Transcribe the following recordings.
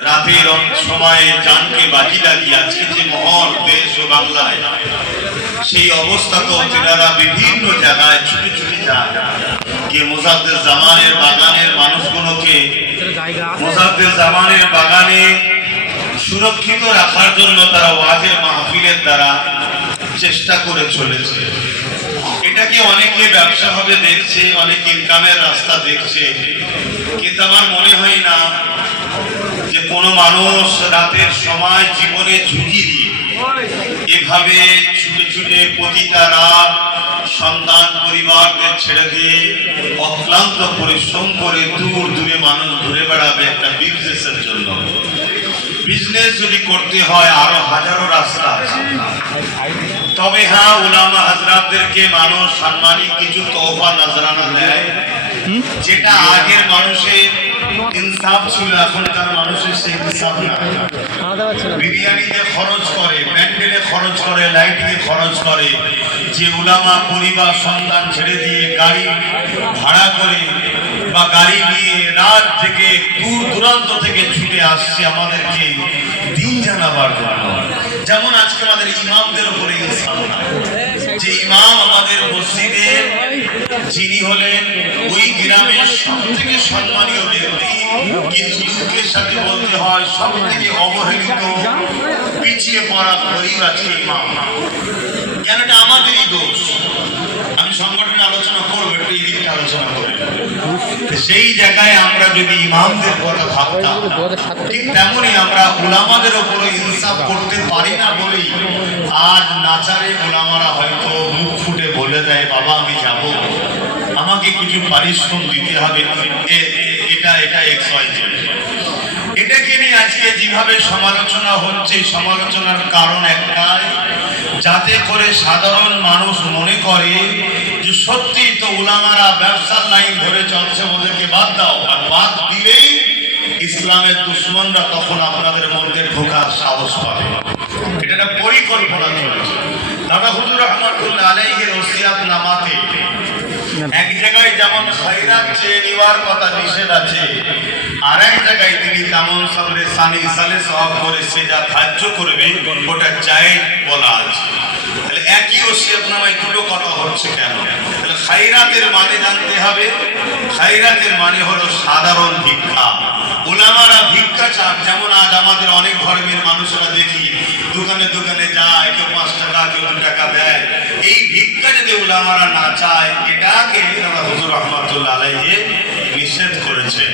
রাতের সময়ে জানকে বাজি লাগিয়ে আজকে যে মহল দেশ ও বাংলায় সেই অবস্থা তো তেনারা বিভিন্ন জায়গায় ছুটে ছুটে যান গিয়ে মোজাদ্দেদ জামানের বাগানের মানুষগুলোকে মোজাদ্দেদ জামানের বাগানে সুরক্ষিত রাখার জন্য তারা ওয়াজের মাহফিলের দ্বারা চেষ্টা করে চলেছে। এটাকে অনেকে ব্যবসা ভাবে দেখছে, অনেকে ইনকামের রাস্তা দেখছে, কিন্তু আমার মনে হয় না যে কোনো মানুষ রাতের সময় জীবনে ঝুঁকি দিয়ে এভাবে ছুটে ছুটে প্রতিটা রাত সন্তান পরিবারকে ছেড়ে দিয়ে অক্লান্ত পরিশ্রম করে দূর দূরে মানুষ ঘুরে বেড়াবে একটা বিজনেসের জন্য। বিজনেস যদি করতে হয় আরো হাজারো রাস্তা আছে, তবে হ্যাঁ উলামা হাজরাতদেরকে মানুষ সাম্মানিক কিছু তোহফা নজরানা দেয়, যেটা আগের মানুষের ইনসাফ ছিল, এখনকার মানুষের সেই ইনসাফ না। বিরিয়ানিতে খরচ করে, প্যান্ডেলে খরচ করে, লাইটিংয়ে খরচ করে, যে উলামা পরিবার সন্তান ছেড়ে দিয়ে গাড়ি ভাড়া করে বা গাড়ি নিয়ে রাত থেকে দূর দূরান্ত থেকে ছুটে আসছে আমাদেরকে দিন জানাবার জন্য। যেমন আজকে আমাদের ইমামদের উপরে ইনসাফ না, যে ইমাম আমাদের মসজিদে যিনি হলেন ওই গ্রামের সব থেকে সম্মানীয় ব্যক্তি, কিন্তু দুঃখের সাথে বলতে হয় সব থেকে অবহেলিত পিছিয়ে পড়া গরিব আজকে ইমাম। কেন এটা আমাদেরই দোষ। আমি সংগঠনে আলোচনা করবো, একটু এই দিকটা আলোচনা করবো। সেই জায়গায় আমরা যদি ইমামদের কথা ভাবতাম, ঠিক তেমনই আমরা উলামাদের উপরে ইনসাফ করতে পারি না বলেই আজ নাচারে উলামারা হয়তো মুখ ফুটে বলে দেয়, বাবা আমি যাব, আমাকে কিছু পারিশ্রম দিতে হবে, এটা XYZ। এটাকে নিয়ে আজকে যেভাবে সমালোচনা হচ্ছে, সমালোচনার কারণ একটাই, যাতে করে সাধারণ মানুষ মনে করে যে সত্যি তো উলামারা ব্যবসার লাইন ধরে চলছে, ওদেরকে বাদ দাও, আর বাদ দিলেই ইসলামের দুশ্মনরা তখন আপনাদের মধ্যে ঢোকার সাহস পাবে। এটা একটা পরিকল্পনা চলছে। দাদা হুজুর রহমাতুল্লাহ আলাইহির ওসিয়াত নামাতে এক জায়গায় যেমন খয়রাত চেয়ে নেওয়ার কথা নিষেধ আছে, আর এক জায়গায় তিনি তেমন সবরে সানি সালে সওয়াব করে সে যা ধার্য করবে ওটা জায়েজ বলা আছে। তাহলে একই ওসিয়ত নামায় দুটো কথা হচ্ছে কেন? তাহলে খয়রাতের মানে জানতে হবে। খয়রাতের মানে হলো সাধারণ ভিক্ষা। উলামারা ভিক্ষা চান, যেমন আজ আমাদের অনেক ধর্মের মানুষরা দেখি দোকানে দোকানে যায়, কেউ 5 টাকা কেউ 2 টাকা দেয়। এই ভিক্ষা যদি উলামারা না চায়, এটাকে হুজুর রহমাতুল্লাহ আলাইহি নিষেধ করেছে।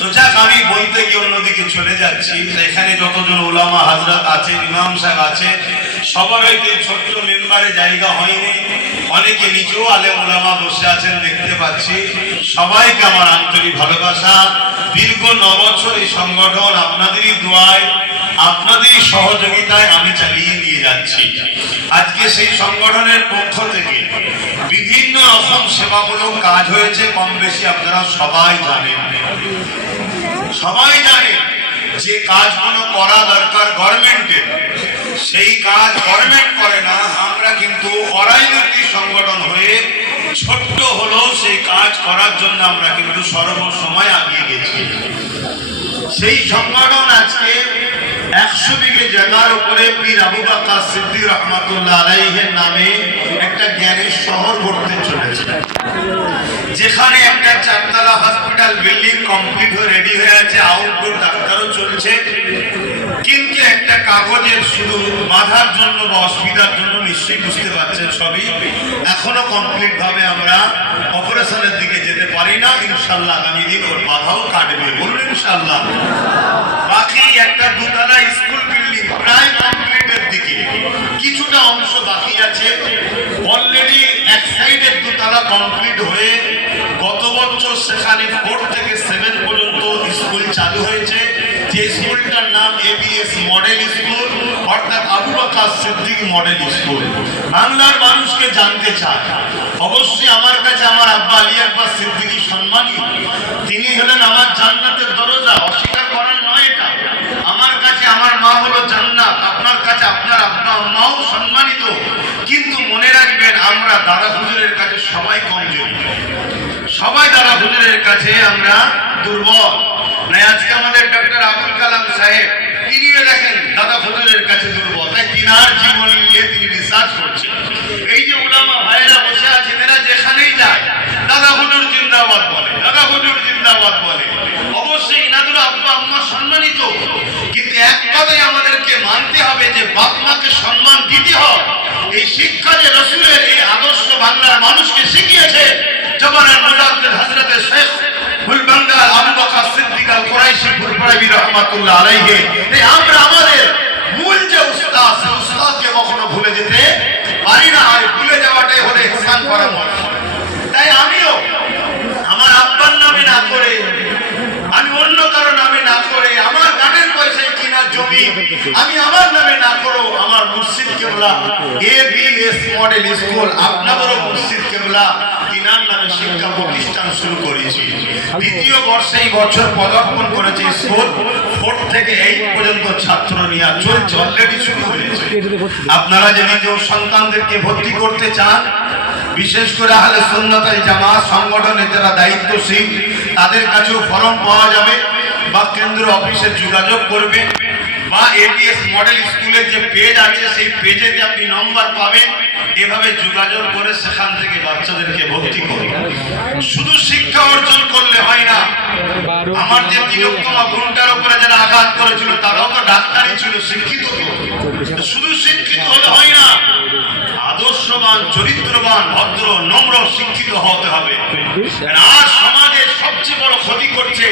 তো যাক, আমি বলতে গিয়ে অন্যদিকে চলে যাচ্ছি। এখানে যতজন উলামা হাজরাত আছে, ইমাম সাহেব আছে, সবার হয়তো ছোট্ট মেম্বারে জায়গা হয়নি, অনেকে নিচেও আলেম উলামা বসে আছেন দেখতে পাচ্ছি। সবাইকে আমার আন্তরিক ভালোবাসা। দীর্ঘ 9 বছর এই সংগঠন আপনাদেরই দোয়ায়, আপনাদেরই সহযোগিতায় আমি চালিয়ে নিয়ে যাচ্ছি। আজকে সেই সংগঠনের পক্ষ থেকে বিভিন্ন রকম সেবামূলক কাজ হয়েছে, কম বেশি আপনারা সবাই জানেন। সবাই জানে যে কাজগুলো করা দরকার গভর্নমেন্টের, সেই কাজ গভর্নমেন্ট করে না। আমরা কিন্তু অরাজনৈতিক সংগঠন হয়ে ছোট্ট হলেও সেই কাজ করার জন্য আমরা কিন্তু সর্বসময় এগিয়ে গেছি। সেই সংগঠন আজকে 100 বিঘে জায়গার উপরে পীর আবু বকর সিদ্দিক রহমাতুল্লাহ আলাইহির নামে একটা জ্ঞানের শহর গড়তে চলেছে, যেখানে একটা 4 তলা হসপিটাল বিল্ডিং কমপ্লিট হয়ে রেডি হয়ে আছে, আউটডোর ডাক্তারও চলছে। কিন্তু একটা কাগজের শুধু বাধার জন্য বা অসুবিধার জন্য, নিশ্চয়ই বুঝতে পারছেন সবই, এখনো কমপ্লিট ভাবে আমরা অপারেশনের দিকে যেতে পারি না। ইনশাআল্লাহ আগামী দিন ওর বাধাও কাটবে, বলুন ইনশাআল্লাহ। বাকি একটা 2 তলা স্কুল বিল্ডিং প্রায় কমপ্লিটের দিকে, কিছুটা অংশ বাকি আছে। অলরেডি এক সাইডের 2 তলা কমপ্লিট হয়ে গত বছর সেখানে 4 থেকে 7 পর্যন্ত স্কুল চালু হয়েছে। যে স্কুলটার নাম ABS মডেল স্কুল, অর্থাৎ আবু বকর সিদ্দিক মডেল স্কুল। বাংলার মানুষকে জানতে চায়, অবশ্যই আমার কাছে আমার আব্বা আলী আকবর সিদ্দিকী সম্মানীয়, তিনি হলেন আমার জান্নাতের দরজা, অস্বীকার করার নয় এটা। আমার কাছে আমার মা হলো জান্নাত, আপনার কাছে আপনার আব্বা আম্মাও সম্মানিত। কিন্তু মনে রাখবেন, আমরা দাদা হুজুরের কাছে সবাই কমজোরি, সবাই দাদা হুজুরের কাছে আমরা দুর্বল। আজকে আমাদের ডক্টর আবুল কালাম তিনার জীবন নিয়ে তিনি রিসার্চ করছেন। এই যে উলামা ভাইরা বসে আছে, এরা যেখানেই যায় দাদা হুজুর জিন্দাবাদ বলে, দাদা হুজুর জিন্দাবাদ বলে। অবশ্যই ইনাদের আব্বা আম্মা সম্মানিত, কিন্তু এক কথাই আমাদেরকে মানতে হবে যে বাপ মাকে সম্মান দিতে হয়। এই শিক্ষা যে রসুলের এই আদর্শ বাংলার মানুষকে শিখিয়েছে জবানের মুজাদ্দিদ হযরত শেখ ফুলবাংলা আবু বকর সিদ্দিক আল কুরাইশি ফুরফুরাবি রাহমাতুল্লাহ আলাইহি, এই আমরা আমাদের মূল যে উস্তাদ, সেই উস্তাদকে কখনো ভুলে যেতে পারি না। আর ভুলে যাওয়াটাই হলো ইহসান করা নয়। তাই আমিও আমার আব্বার নামে না করে, আমি অন্য কারো নামে না করে, আমার গানের পয়সায় কিনা জমি আমি আমার নামে না করো, আমার মুর্শিদ কেবলা এবিএস মডেল স্কুল আপনাদেরও মুর্শিদ কেবলা তিনার নামে শিক্ষা প্রতিষ্ঠান শুরু করেছি। দ্বিতীয় বর্ষে এই বছর পদার্পণ করেছে স্কুল। 4 থেকে 8 পর্যন্ত ছাত্র নিয়ে চলছে, অলরেডি শুরু হয়েছে। আপনারা যদি কেউ সন্তানদেরকে ভর্তি করতে চান, বিশেষ করে আহলে সুন্নাত ওয়াল জামাত সংগঠনের যারা দায়িত্বশীল, তাদের কাছেও ফর্ম পাওয়া যাবে, বা কেন্দ্র অফিসে যোগাযোগ করবেন, বা এবিএস মডেল স্কুলের যে পেজ আছে সেই পেজেতে আপনি নম্বর পাবেন। এভাবে যোগাযোগ করে সেখান থেকে বাচ্চাদেরকে ভর্তি করুন। শুধু শিক্ষা অর্জন করলে হয় না। আমার যে তিলোত্তমা গুণটার উপরে যারা আঘাত করেছিল তারাও তো ডাক্তারই ছিল, শিক্ষিত তো। শুধু শিক্ষিত হলে হয় না, আদর্শবান, চরিত্রবান, ভদ্র, নম্র, শিক্ষিত হতে হবে। আর সমাজের সবচেয়ে বড় ক্ষতি করছে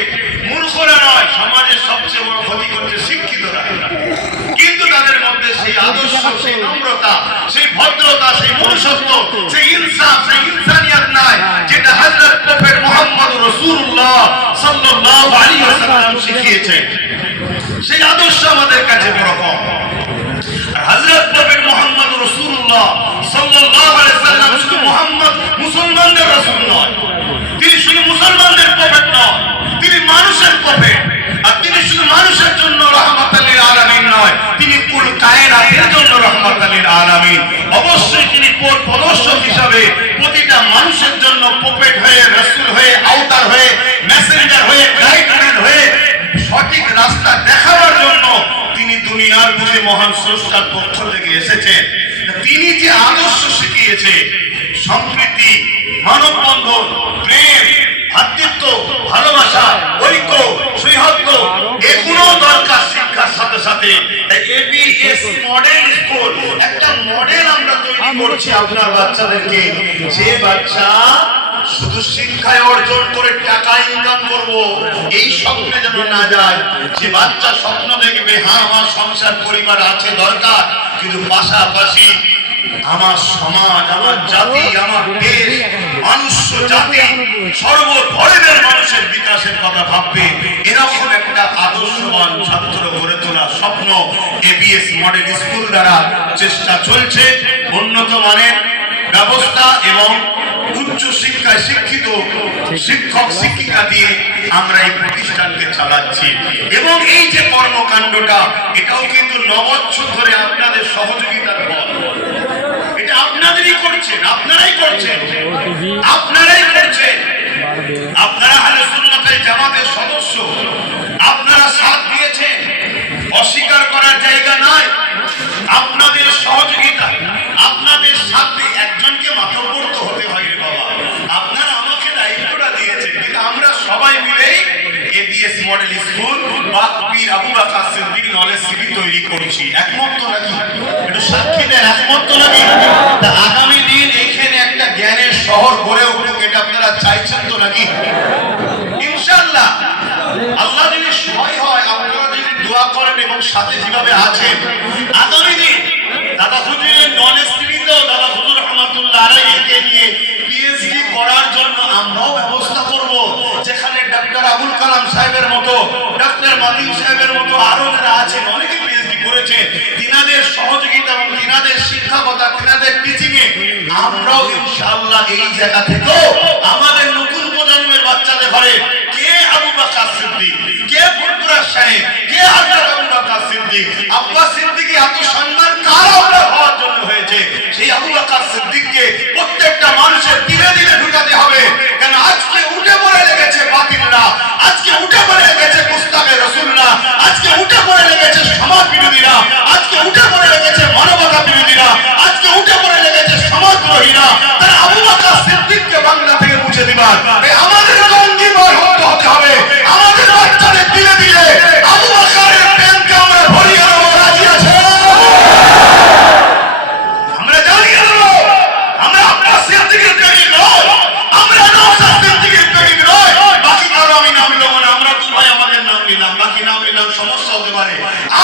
মূর্খরা নয়, সমাজের সবচেয়ে বড় ক্ষতি করছে শিক্ষিতরা। কিন্তু তাদের মধ্যে সেই আদর্শ, সেই নম্রতা, সেই ভদ্রতা, সেই মনুষ্যত্ব, সেই ইনসাফ, সেই ইনসানিয়ত নাই, যেটা হযরত প্রফেট মুহাম্মদ রাসূলুল্লাহ সাল্লাল্লাহু আলাইহি ওয়াসাল্লাম শিখিয়েছেন। সেই আদর্শ আমাদের কাছে বড় কম। হযরত প্রফেট মুহাম্মদ রাসূলুল্লাহ সাল্লাল্লাহু আলাইহি ওয়াসাল্লাম শুধু মুহাম্মদ মুসলমানদের রাসূল নয়, তিনি শুধু মুসলমানদের প্রফেট নয়, তিনি মানুষের প্রফেট। আর তিনি শুধু মানুষের জন্য রাহমাতাল লিল আলামিন নয়, তিনি কুল কায়নাতের জন্য রাহমাতাল লিল আলামিন। অবশ্যই তিনি পথ প্রদর্শক হিসাবে প্রতিটা মানুষের জন্য প্রফেট হয়ে, রাসূল হয়ে, আউতার হয়ে, মেসেঞ্জার হয়ে, গাইডম্যান হয়ে সঠিক রাস্তা দেখাবার জন্য তিনি দুনিয়ার বুকে মহান স্রষ্টার পক্ষ থেকে এসেছেন। তিনি যে আদর্শ শিখিয়েছে, সম্প্রীতি, মানববন্ধন, প্রেম, ভ্রাতৃত্ব, ভালোবাসা, ঐক্য, সৌহার্দ্য, এগুলো দরকার শিক্ষার সাথে সাথে। এবিএস মডেল স্কুল একটা মডেল আমরা তৈরি করছি আপনার বাচ্চাদেরকে। যে বাচ্চা শুধু শিক্ষায় অর্জন করে টাকা ইনকাম করব এই স্বপ্নে যেন না যায়। যে বাচ্চা স্বপ্ন দেখবে, হ্যাঁ আমার সংসার পরিবার আছে দরকার, কিন্তু পাশাপাশি আমার সমাজ, আমার জাতি, আমার দেশ, মানুষ জাতি, সর্বধর্মের মানুষের বিকাশের কথা ভাববে, এরকম একটা আদর্শবান ছাত্র গড়ে তোলার স্বপ্ন এবিএস মডেল স্কুল দ্বারা চেষ্টা চলছে। উন্নত মানের ব্যবস্থা এবং উচ্চ শিক্ষায় শিক্ষিত শিক্ষক শিক্ষিকা দিয়ে আমরা এই প্রতিষ্ঠানকে চালাচ্ছি। এবং এই যে কর্মকাণ্ডটা, এটাও কিন্তু 9 বছর ধরে আপনাদের সহযোগিতার ফল। এটা আপনাদেরই করছেন, আপনারাই করছেন, আপনারাই করছেন। আপনারা আহলে সুন্নাত ওয়াল জামাতের সদস্য, আপনারা সাথ দিয়েছেন, অস্বীকার করার জায়গা নাই। আপনাদের সহযোগিতা, আপনাদের সাথে একজনকে মাতব্বর তো হতে হয় রে বাবা। আপনারা আমাকে দায়িত্বটা দিয়েছেন, কিন্তু আমরা সবাই মিলে এবিএস মডেল স্কুল বা পীর আবু বকর সিদ্দিক নলেজ সিটি তৈরি করছি। একমত তো নাকি? একটু সাক্ষী দেন, একমত তো নাকি? তা আগামী দিন এখানে একটা জ্ঞানের শহর গড়ে উঠুক, এটা আপনারা চাইছেন তো নাকি? ইনশাআল্লাহ আল্লাহ যদি সহায় হয়, আপনারা যদি দোয়া করেন এবং সাথে যেভাবে আছেন, আগামী দিন দাদা হুজুরের নলেজ সিটিতেও দাদা হুজুর রহমাতুল্লাহ আলাইহিকে নিয়ে পিএইচডি করার জন্য আমরাও ব্যবস্থা করব। যেখানে ডক্টর আবুল কালাম সাহেবের মতো, ডক্টর মাদিন সাহেবের মতো আরো যারা আছেন, অনেকে পিএইচডি করেছে, তিনাদের সহযোগিতা এবং তিনাদের শিক্ষকতা, তিনাদের টিচিং এ আমরাও ইনশাআল্লাহ এই জায়গা থেকেও আমাদের নতুন প্রজন্মের বাচ্চাদের ঘরে কে আবু বকর সিদ্দিক, কে ফুরফুরা সাহেব, কে হযরত আবু বকর সিদ্দিক, আব্বাস সিদ্দিকী এত সম্মান কার আমরা হওয়ার জন্য হয়েছে, সেই আবু বকর সিদ্দিককে প্রত্যেকটা মানুষের দিলে দিলে ঢুকাতে হবে। কেন আজকে উঠে পড়ে লেগেছে বাতিলরা, আজকে উঠে পড়ে লেগেছে মুস্তাফে রাসূলরা, আজকে উঠে পড়ে লেগেছে সমাজ বিরোধীরা, আজকে উঠে পড়ে লেগেছে মানব সমস্যা হতে পারে।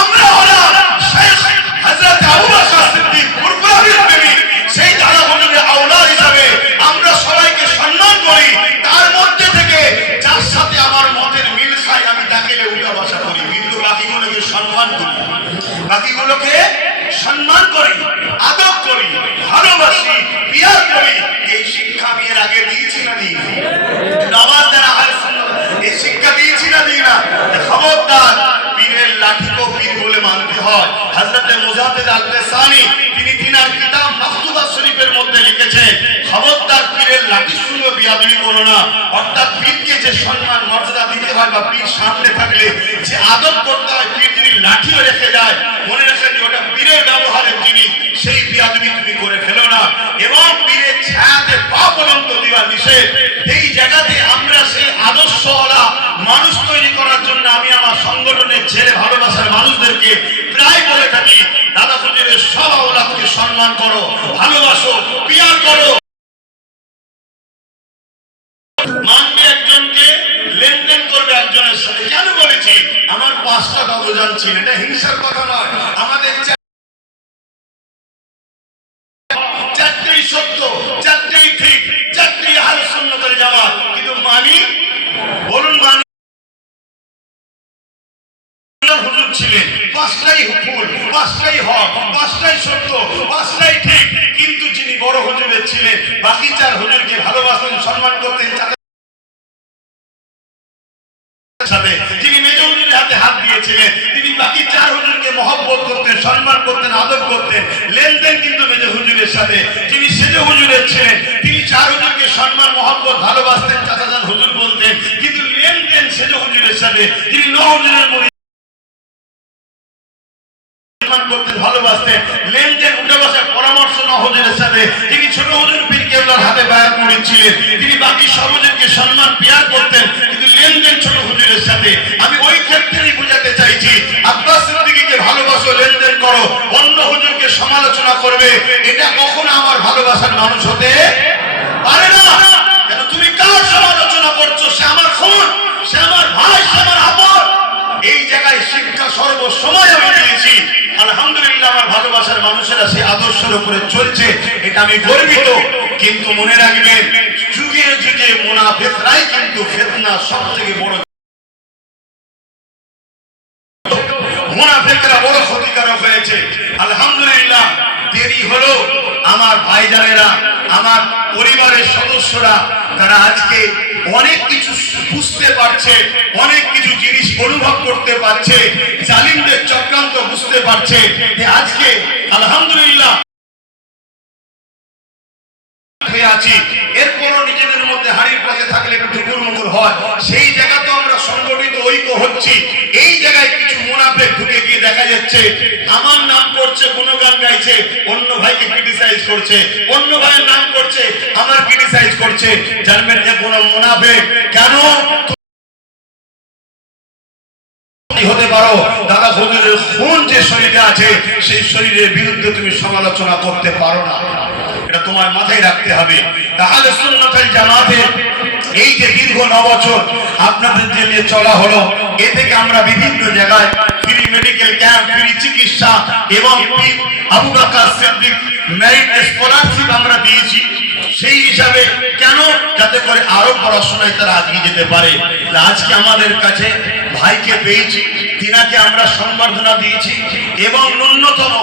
আমরা হলাম শেখ হযরত আবু বকর সিদ্দিক কুরবানির প্রেমিক, সেই দাদা হুজুরের আওলাদ হিসাবে আমরা সবাইকে সম্মান করি। তার মধ্যে থেকে যার সাথে আমার মতের মিল খায় আমি তাকে উল্টা ভাষা করি, কিন্তু বাকিগুলোকে সম্মান করি, বাকিগুলোকে সম্মান করি, আদব করি, ভালোবাসি, পিয়ার করি। এই শিক্ষা আমি এর আগে দিয়েছি না দিই না? নামাজ দ্বারা আহলে সুন্নাত এই শিক্ষা দিয়েছি না দিই না? খবরদার, পীরের লাঠিকেও পীর বলে মানতে হয়। হযরত মুজাদ্দিদ আল-লিসানি তিনি তিনার কিতাব মাকতুবা শরীফের মধ্যে লিখেছেন, খবরদার পীরের লাঠির সঙ্গে বিয়াদবি করো না। অর্থাৎ পীরকে যে সম্মান মর্যাদা দিতে হয় বা পীর সামনে থাকলে যে আদব করতে হয়, পীর যদি লাঠিও রেখে যায় মনে রেখে যে ওটা পীরের ব্যবহারের জিনিস, সেই বিয়াদবি তুমি করে ফেলো না। এবং পীরের ছায়াতে পা পর্যন্ত দেওয়া নিষেধ। এই জায়গাতে আমরা সেই আদর্শওয়ালা মানুষ তৈরি করার জন্য আমি আমার সংগঠনের ছেলে ভালোবাসার মানুষদেরকে প্রায় বলে থাকি, দাদা হুজুরের সব আওলাদকে সম্মান করো, ভালোবাসো, পিয়ার করো। মানবে একজনকে, লেনদেন করবে একজনের সাথে। কেন বলেছি? আমার 5টা দাদুজান ছিলেন, এটা হিংসার কথা নয়। আমাদের চারটেই সত্য, চারটেই ঠিক, চারটেই আহলে সুন্নাত ওয়াল জামাত। কিন্তু মানি, বলুন মানি? হুজুর ছিলেন, 5টাই ভুল, 5টাই হক, 5টাই সত্য, 5টাই ঠিক। কিন্তু যিনি বড় হুজুরের ছিলেন, বাকি 4 হুজুরকে ভালোবাসতেন, সম্মান করতেন। যিনি মেজ হুজুরের হাতে হাত দিয়েছিলেন, তিনি বাকি 4 হুজুরকে মহব্বত করতেন, সম্মান করতেন, আদব করতেন, লেনদেন কিন্তু মেজ হুজুরের সাথে। যিনি সেজ হুজুরের ছিলেন, তিনি 4 হুজুরকে সম্মান, মহব্বত, ভালোবাসতেন, চাচাজান হুজুর বলতেন, কিন্তু লেনদেন সেজ হুজুরের সাথে। যিনি 9 হুজুরের মুরিদ করতেন, ভালোবাসতেন, লেনদেন, উঠে বসার পরামর্শ 9 হুজুরের সাথে। তিনি ছোট হুজুর পীর কেবলার হাতে বায়াত মুরিদ ছিলেন, তিনি বাকি সব হুজুরকে সম্মান, পিয়ার করতেন, কিন্তু লেনদেন ছোট হুজুরের সাথে। আমি ওই ক্ষেত্রেই বোঝাতে চাইছি, আব্বাস সিদ্দিকীকে ভালোবাসো, লেনদেন করো, অন্য হুজুরকে সমালোচনা করবে, এটা কখনো আমার ভালোবাসার মানুষ হতে পারে না। কেন তুমি কার সমালোচনা করছো? সে আমার খুন, সে আমার ভাই, সে আমার আপন। এই জায়গায় শিক্ষা সর্বসময় আমি দিয়েছি। আলহামদুলিল্লাহ, আমার ভালোবাসার মানুষেরা সেই আদর্শের উপরে চলছে, এটা আমি গর্বিত। কিন্তু মনে রাখবেন, যুগে যুগে মুনাফিকরাই কিন্তু ফিতনা সবথেকে বড়, মুনাফিকরা বড় ক্ষতিকারক হয়েছে। আলহামদুলিল্লাহ, দেরি হলো আমার ভাইজানেরা, আমার পরিবারের সদস্যরা, তারা আজকে অনেক কিছু বুঝতে পারছে, অনেক কিছু জিনিস অনুভব করতে পারছে, জালিমদের চক্রান্ত বুঝতে পারছে। আজকে আলহামদুলিল্লাহ আছি, এরপরও নিজেদের মধ্যে হাড়ির পথে থাকলে একটু টুকুর হয়। সেই জায়গাতে আমরা সংগঠিত ঐক্য হচ্ছি। এই জায়গায় কিছু মুনাফিক ঢুকে গিয়ে দেখা যাচ্ছে আমার নাম করছে, গুণগান গাইছে, অন্য ভাইকে ক্রিটিসাইজ করছে, অন্য ভাইয়ের নাম করছে, আমার ক্রিটিসাইজ করছে। জানবেন যে কোন মুনাফিক কেন হতে পারো, দাদা হুজুরের খুন যে শরীরে আছে, সেই শরীরের বিরুদ্ধে তুমি সমালোচনা করতে পারো না। এটা তোমার মাথায় রাখতে হবে। আহলে সুন্নাত ওয়াল জামাতের এই যে দীর্ঘ 9 বছর আপনাদের যে নিয়ে চলা হলো, এ থেকে আমরা বিভিন্ন জায়গায় ফ্রি মেডিকেল ক্যাম্প, ফ্রি চিকিৎসা এবং আবু বকর সিদ্দিক মেরিট স্কলারশিপ আমরা দিয়েছি। সেই হিসাবে কেন? যাতে করে আরো পড়াশোনায় তারা এগিয়ে যেতে পারে। আজকে আমাদের কাছে ভাইকে পেয়েছি, তিনাকে আমরা সম্বর্ধনা দিয়েছি এবং ন্যূনতম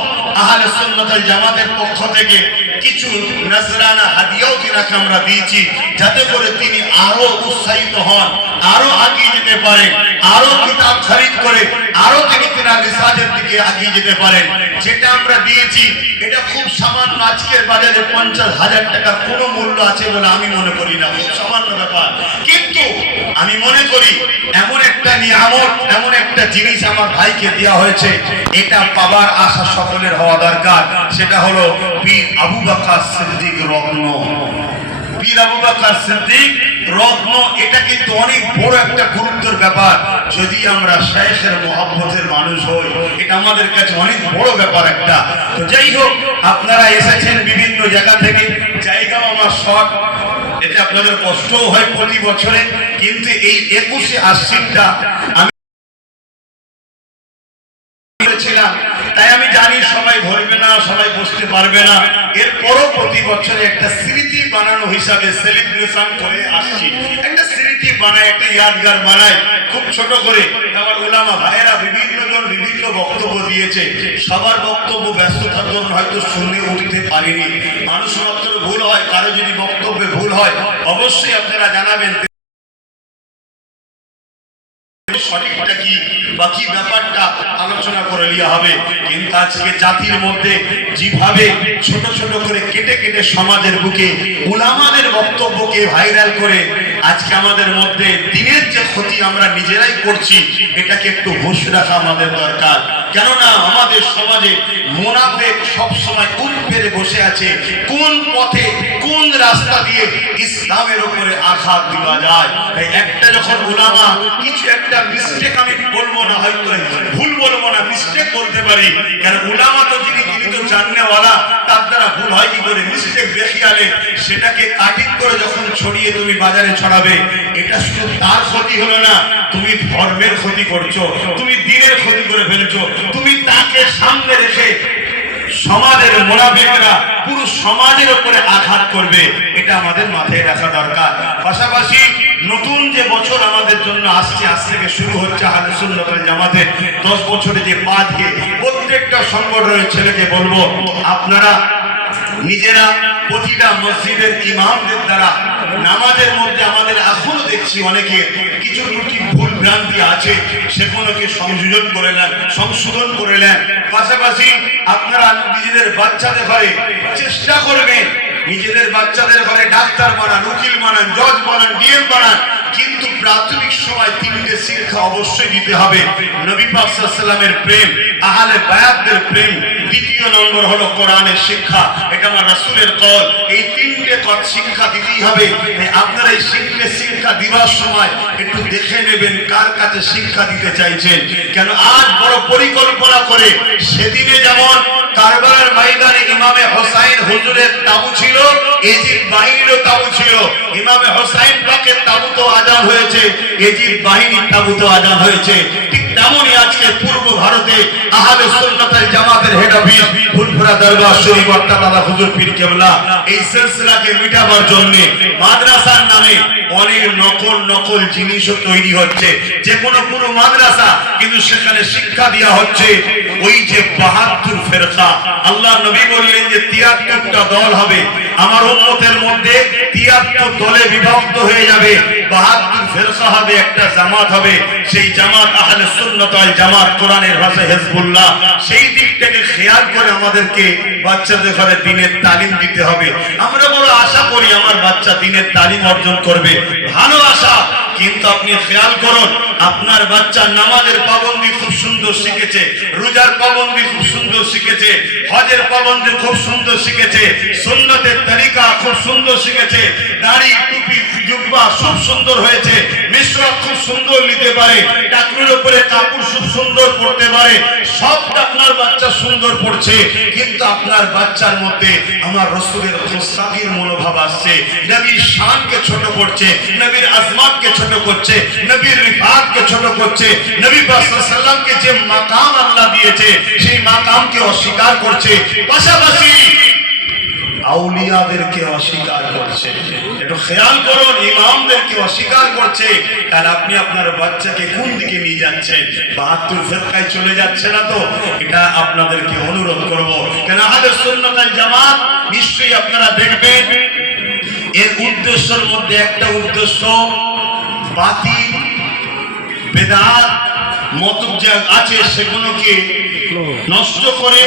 আহলে সুন্নাত ওয়াল জামাতের পক্ষ থেকে কিছু নজরানা হাদিয়াও তিনাকে আমরা দিয়েছি, যাতে করে তিনি আরো উৎসাহিত হন, আরো এগিয়ে যেতে পারেন, আরো কিতাব খরিদ করে আরো তিনি তিনার রিসার্চের দিকে এগিয়ে যেতে পারেন। যেটা আমরা দিয়েছি এটা খুব সামান্য, আজকের বাজারে 50,000 টাকার কোনো মূল্য আছে বলে আমি মনে করি না, খুব সামান্য ব্যাপার। কিন্তু আমি মনে করি এমন একটা নিয়ামত, এমন একটা জিনিস আমার ভাইকে দেওয়া হয়েছে, এটা পাবার আশা সকলের হওয়া দরকার। সেটা হলো পীর আবু বকর সিদ্দিক রত্ন। পীর আবু বকর সিদ্দিক রত্ন, এটা কিন্তু অনেক বড় একটা গুরুত্বের ব্যাপার। যদি আমরা শাইখের মহব্বতের মানুষ হই, এটা আমাদের কাছে অনেক বড় ব্যাপার একটা। তো যাই হোক, আপনারা এসেছেন বিভিন্ন জায়গা থেকে, জায়গাও আমার শর্ট, এতে আপনাদের কষ্টও হয় প্রতি বছরে, কিন্তু এই 21শে আশ্বিনটা আমি বসেছিলাম, তাই আমি জানি সবাই ধরবে না, সবাই বসতে পারবে না। এরপরও প্রতি বছরে একটা স্মৃতি বানানো হিসাবে সেলিব্রেশন করে আসছি, একটা স্মৃতি বানায়, একটা ইয়াদগার বানায় খুব ছোট করে। আমার ওলামা ভাইয়েরা বিভিন্ন জন বিভিন্ন বক্তব্য দিয়েছে, সবার বক্তব্য ব্যস্ততার জন্য হয়তো শুনে উঠতে পারিনি। মানুষ মাত্র ভুল হয়, কারো যদি বক্তব্যে ভুল হয় অবশ্যই আপনারা জানাবেন সঠিকটা কি বা কি ব্যাপারটা আলোচনা করে নেওয়া হবে। কিন্তু আজকে জাতির মধ্যে যেভাবে ছোট ছোট করে কেটে কেটে সমাজের বুকে উলামাদের বক্তব্যকে ভাইরাল করে আজকে আমাদের মধ্যে দিনের যে ক্ষতি আমরা নিজেরাই করছি, এটাকে একটু হুঁশ রাখা আমাদের দরকার। কেননা আমাদের সমাজে মুনাফিক সব সময় উঠ পেরে বসে আছে, কোন পথে কোন রাস্তা দিয়ে ইসলামের উপরে আঘাত দেওয়া যায়। তাই একটা যখন উলামা কিছু একটা মিস্টেক, আমি বলবো না হয়তো ভুল বলবো না, মিস্টেক বলতে পারি, কারণ উলামা তো যিনি তো জাননেওয়ালা, তার দ্বারা ভুল হয় কি করে? মিস্টেক দেখিয়ালে সেটাকে কাটিং করে যখন ছড়িয়ে তুমি বাজারে ছড়াবে, এটা শুধু তার ক্ষতি হলো না, তুমি ধর্মের ক্ষতি করছো, তুমি দিনের ক্ষতি করে ফেলছো। তুমি তাকে সামনে রেখে সমাজের মুনাফিকরা পুরো সমাজের উপরে আঘাত করবে, এটা আমাদের মাথায় রাখা দরকার। পাশাপাশি নতুন যে বছর আমাদের জন্য আসছে, আজ থেকে শুরু হচ্ছে আহলে সুন্নাত ওয়াল জামাতের 10 বছরে যে পা দিয়ে প্রত্যেকটা সংগঠনের ছেলেকে বলবো, আপনারা নিজেরা প্রতিটা মসজিদের ইমামদের দ্বারা নামাজের মধ্যে আমাদের এখনো দেখছি অনেকে কিছু ত্রুটি ভুল ভ্রান্তি আছে, সেগুলোকে সংশোধন করে নেন। পাশাপাশি আপনারা নিজেদের বাচ্চাদের ঘরে চেষ্টা করবেন, নিজেদের বাচ্চাদের ঘরে ডাক্তার বানান, উকিল বানান, জজ বানান, ডিএম বানান, কিন্তু প্রাথমিক সময় 3টে শিক্ষা অবশ্যই দিতে হবে। নবী পাক সাল্লাল্লাহু আলাইহি ওয়াসাল্লামের প্রেম, আহলে বায়াতদের প্রেম, দ্বিতীয় নম্বর হলো কোরআনের শিক্ষা, এটা আমার রাসূলের কওল। এই 3টে শিক্ষা দিতেই হবে। আপনারা এই 3টে শিক্ষা দিবার সময় একটু দেখে নেবেন কার কাছে শিক্ষা দিতে চাইছেন। কেন আজ বড় পরিকল্পনা করে, সেদিনে যেমন কারবালার ময়দানে ইমামে হোসাইন হুজুরের তাবু ছিল, এজিদ বাহিনীরও তাবু ছিল। ইমামে হোসাইন পাকের তাবুতে আযান হয়েছে, এজিদ বাহিনীর তাবুতে আযান হয়েছে। ঠিক তেমনই আজকে পূর্ব ভারতে আহলে সুন্নাত ওয়াল জামাতের হেড অফিস ফুলপুরা দরবার শরীফ আল্লাহ হুজুর পীর কেবলা এই সিলসিলাকে মিটাবার জন্য মাদ্রাসার নামে অনেক নকল জিনিসও তৈরি হচ্ছে। যে কোনো মাদ্রাসা কিন্তু সেখানে শিক্ষা দেওয়া হচ্ছে ওই যে 72 ফেরকা। আল্লাহ নবী বললেন যে 73টা দল হবে, আমার উম্মতের মধ্যে 73 দলে বিভক্ত হয়ে যাবে, 72 ফেরকা হবে, একটা জামাত হবে। সেই জামাত আহলে সুন্নাত ওয়াল জামাত, কোরআনের ভাষায় হিজবুল্লাহ। সেই দিক থেকে খেয়াল করে আমাদেরকে বাচ্চাদের ঘরে দ্বীনের তালিম দিতে হবে। আমরা বড় আশা করি আমার বাচ্চা দ্বীনের তালিম অর্জন করবে, ভালো আশা। কিন্তু আপনি খেয়াল করুন, আপনার বাচ্চা নামাজের পাবন্দি খুব সুন্দর শিখেছে, রোজার পাবন্দি খুব সুন্দর শিখেছে, হজের পাবন্দি খুব সুন্দর শিখেছে, সুন্নতের তরিকা খুব সুন্দর শিখেছে, দাড়ি টুপি জুব্বা খুব সুন্দর হয়েছে, মিশরাক খুব সুন্দর নিতে পারে, টাকনুর উপরে কাপড় খুব সুন্দর পড়তে পারে, সবটা আপনার বাচ্চা সুন্দর পড়ছে। কিন্তু আপনার বাচ্চার মধ্যে আমার রাসূলের খুশাকির মনোভাব আসছে, নবীর শানকে ছোট করছে, নবীর আজমাতকে ছোট করছে, নবীর রিফাতকে ছোট করছে, নবী পাক সাল্লাল্লাহু আলাইহি ওয়াসাল্লামকে যে মাকাম আল্লাহ দিয়েছে সেই মাকামকে অস্বীকার করছে, পাশাপাশি আউলিয়াদেরকে অস্বীকার করছে। একটু খেয়াল করুন, ইমামদেরকে অস্বীকার করছে। তাহলে আপনি আপনার বাচ্চাকে কোন দিকে নিয়ে যাচ্ছেন? 72 ফেরকায় চলে যাচ্ছে না তো? এটা আপনাদেরকে অনুরোধ করব, কেন আহলে সুন্নাত ওয়াল জামাত নিশ্চয়ই আপনারা দেখবেন এর উদ্দেশ্যের মধ্যে একটা উদ্দেশ্য বাতিল বেদাত মতলব যা আছে সেগুলোকে নষ্ট করে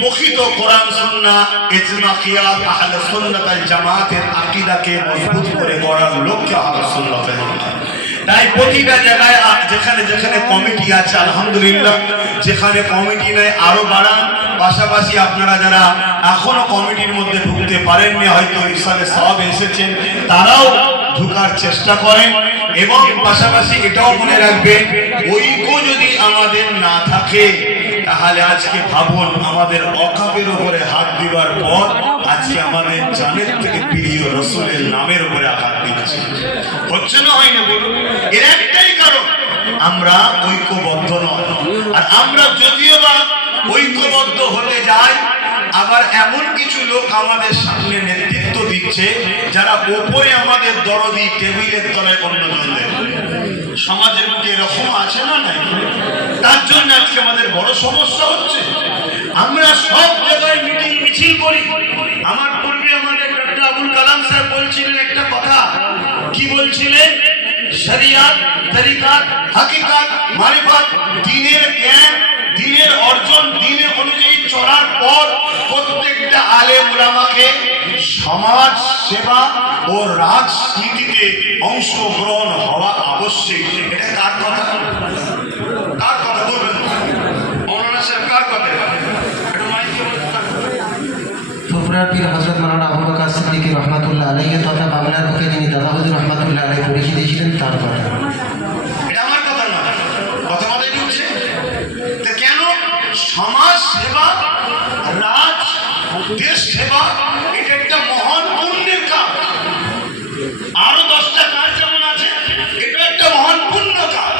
প্রকৃত কোরআন সুন্নাহ ইজমা কিয়াস আহলে সুন্নাত ওয়াল জামাতের আকীদাকে মজবুত করে গড়ার লক্ষ্যে আহলে সুন্নাত ওয়াল জামাত। তাই প্রতিটা জায়গায় যেখানে যেখানে কমিটি আছে আলহামদুলিল্লাহ, যেখানে কমিটি নেই আরো বাড়ান। পাশাপাশি আপনারা যারা এখনো কমিটির মধ্যে ঢুকতে পারেননি, হয়তো ইরশাদে সওয়াব এসেছেন, তারাও ঢোকার চেষ্টা করেন। এবং পাশাপাশি এটাও মনে রাখবেন, ঐক্য যদি আমাদের না থাকে তাহলে আজকে ভাবুন, আমাদের অকাবের উপরে হাত দিবার পর আজকে আমাদের জানের থেকে প্রিয় রসুলের নামের উপরে আঘাত দিচ্ছে। হচ্ছে না, হয় না বলুন? এর একটাই কারণ, আমরা ঐক্যবদ্ধ নয়। আর আমরা যদিও বা ঐক্যবদ্ধ হতে যাই, আবার এমন কিছু লোক আমাদের সামনে নেতৃত্ব দিচ্ছে যারা ওপরে আমাদের দরদি, টেবিলের তলায় অন্যজন দেয়। সমাজের মধ্যে এরকম আছে না নাই? তার জন্য আজকে আমাদের বড় সমস্যা হচ্ছে। আমরা সব জায়গায় মিটিং মিছিল করি। আমার পূর্বে আমাদের ডক্টর আবুল কালাম স্যার বলছিলেন একটা কথা, কি বলছিলেন? শরিয়াত, তরিকাত, হাকিকাত, মারিফাত, দ্বীনের জ্ঞান, দ্বীনের অর্জন, দ্বীনের অনুযায়ী চলার পর প্রত্যেকটা আলেম উলামাকে সমাজ সেবা ও রাজনীতিতে অংশগ্রহণ হওয়া আবশ্যক। এটা কার কথা? কার কথা বলবেন? মৌলানা সাহেব কার কথা? ফুরফুরার পীর হযরত মাওলানা আবু বকর সিদ্দিক রহমাতুল্লাহ আলাইহি তথা বাংলার বুকে যিনি দাদা হুজুর রহমাতুল্লাহ আলাইহি পরিচিত ছিলেন, তার কথা। এটা আমার কথা নয়, কথা মাথায় ঢুকছে? তো কেন সমাজ সেবা, রাজ, দেশ সেবা এটা একটা মহান পুণ্যের কাজ। আরো 10টা কাজ যেমন আছে, এটা একটা মহান পুণ্য কাজ।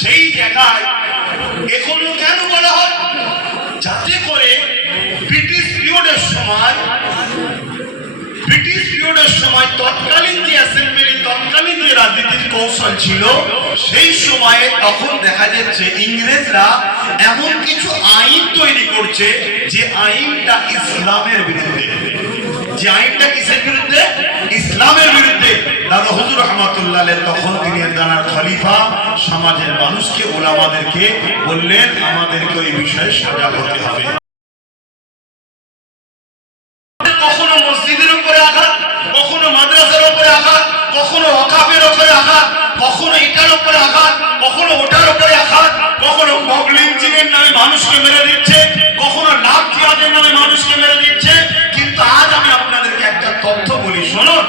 সেই জায়গায় এখনো কেন বলা হয়? যাতে করে ব্রিটিশ পিরিয়ডের সময় তৎকালীন যে অ্যাসেম্বলি, তৎকালীন যে রাজনীতির কৌশল ছিল, সেই সময়ে তখন দেখা যাচ্ছে ইংরেজরা এমন কিছু আইন তৈরি করছে যে আইনটা ইসলামের বিরুদ্ধে। যে আইনটা কিসের বিরুদ্ধে? ইসলামের বিরুদ্ধে। দাদা হুজুর রহমাতুল্লাহ আলাইহি তখন তিনি দানার খলিফা সমাজের মানুষকে, ওলামাদেরকে বললেন, আমাদেরকে ওই বিষয়ে সজাগ হতে হবে। কখনো মসজিদের উপরে আঘাত, কখনো মাদ্রাসার উপরে আঘাত, কখনো ওয়াকাফের উপরে আঘাত, কখনো এটার উপরে আঘাত, কখনো ওটার উপরে আঘাত, কখনো মগলিঞ্জিংয়ের নামে মানুষকে মেরে দিচ্ছে, কখনো লাভ জিহাদের নামে মানুষকে মেরে দিচ্ছে। কিন্তু আজ আমি আপনাদেরকে একটা তথ্য বলি, শুনুন।